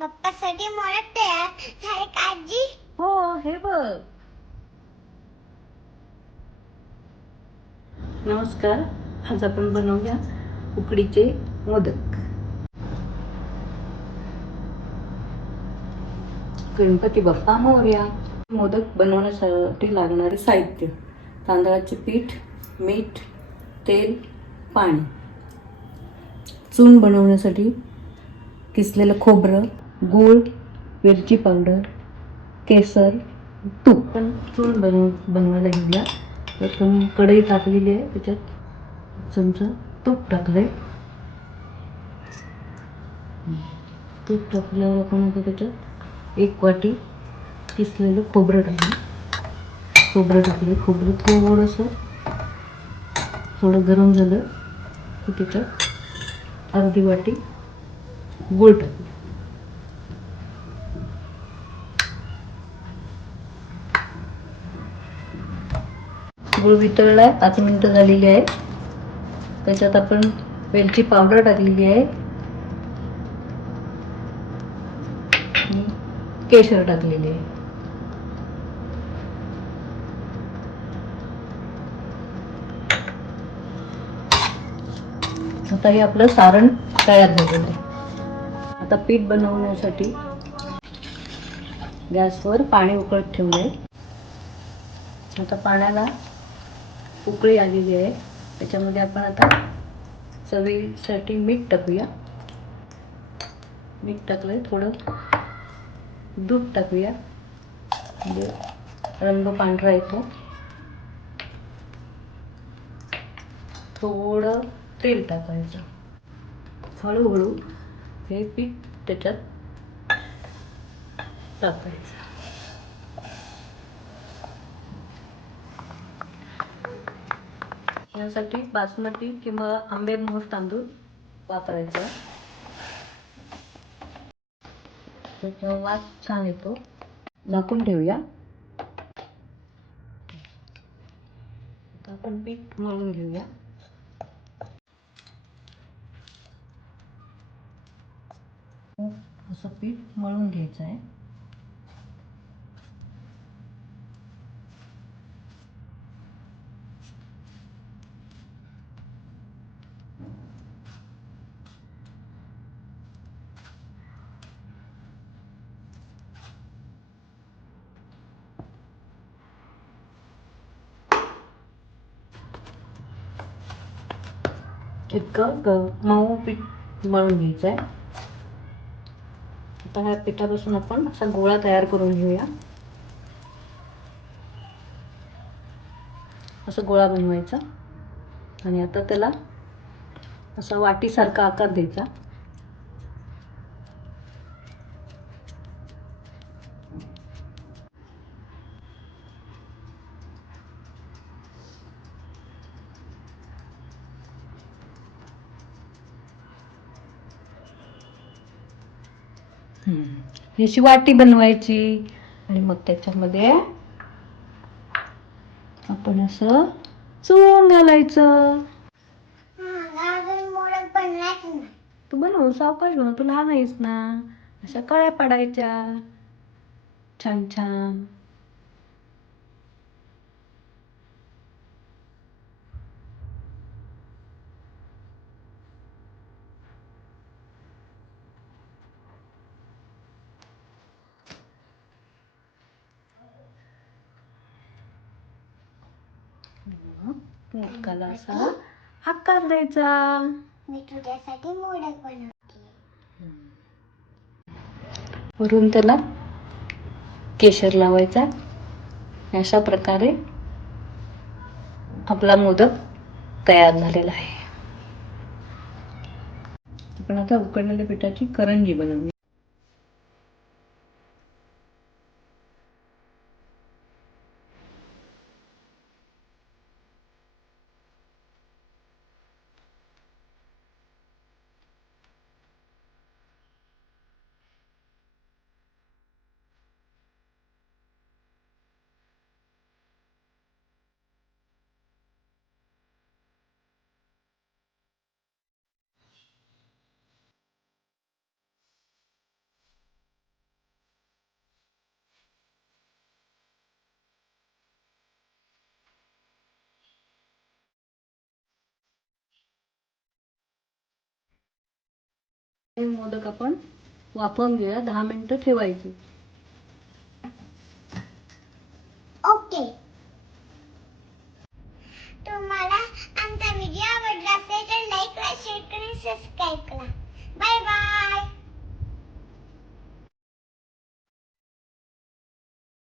बाप्पासाठी मोदक तयार झाले का आजी? हो, हे बघ. नमस्कार. आज आपण बनवूया उकडीचे मोदक. गणपती बाप्पा मोरया. मोदक बनवण्यासाठी लागणारे साहित्य: तांदळाचे पीठ, मीठ, तेल, पाणी. चून बनवण्यासाठी किसलेलं खोबरं, गूळ, वेलची पावडर, केसर, तूप. पण चून बनवायला घेऊया. प्रथम कढई टाकलेली आहे, त्याच्यात चमचा तूप टाकलंय. तूप टाकल्यावर आपण आता त्याच्यात 1 वाटी किसलेलं खोबरं टाकलं. खोबरं थोडं गरम झालं की त्याच्यात अर्धी वाटी गूळ टाकलं. गूळ वितळला, 5 मिनिटं झालेली आहे. त्याच्यात आपण वेलची पावडर टाकलेली आहे आणि केशर टाकलेली आहे. आता हे आपलं सारण तयार झालेलं आहे. आता पीठ बनवण्यासाठी गॅसवर पाणी उकळत ठेवले. आता पाण्याला उकळी आलेली आहे. त्याच्यामध्ये आपण आता चवीसाठी मीठ टाकूया. मीठ टाकलंय. थोडं दूध टाकूया, म्हणजे रंग पांढरा येतो. थोडं तेल टाकायचं. हळूहळू हे पीठ त्याच्यात टाकायचं. यासाठी बासमती किंवा आंबेमोहोर तांदूळ वापरायचा. त्याचा वास छान येतो. झाकून ठेवूया. आता आपण पीठ मळून घेऊया. असं पीठ मळून घ्यायचं आहे. इतकं मऊ पीठ मळून घ्यायचं आहे. आता ह्या पिठापासून आपण असा गोळा तयार करून घेऊया. असं गोळा बनवायचा आणि आता त्याला असा वाटीसारखा आकार द्यायचा. अशी वाटी बनवायची आणि मग त्याच्यामध्ये आपण असं चून घालायचं. मोदक बनलाच ना. तू बनव, सावकाश बनव, तू लहान आहेस ना. अशा कळ्या पडायच्या छान छान. मोदकाला असा आकार द्यायचा. मी तुझ्यासाठी मोदक बनवते. वरून त्याला केशर लावायचा. अशा प्रकारे आपला मोदक तयार झालेला आहे. आपण आता उकडलेल्या पिठाची करंजी बनवूया. हे मोदक आपण वाफवून घेऊया, 10 मिनिटं ठेवायची.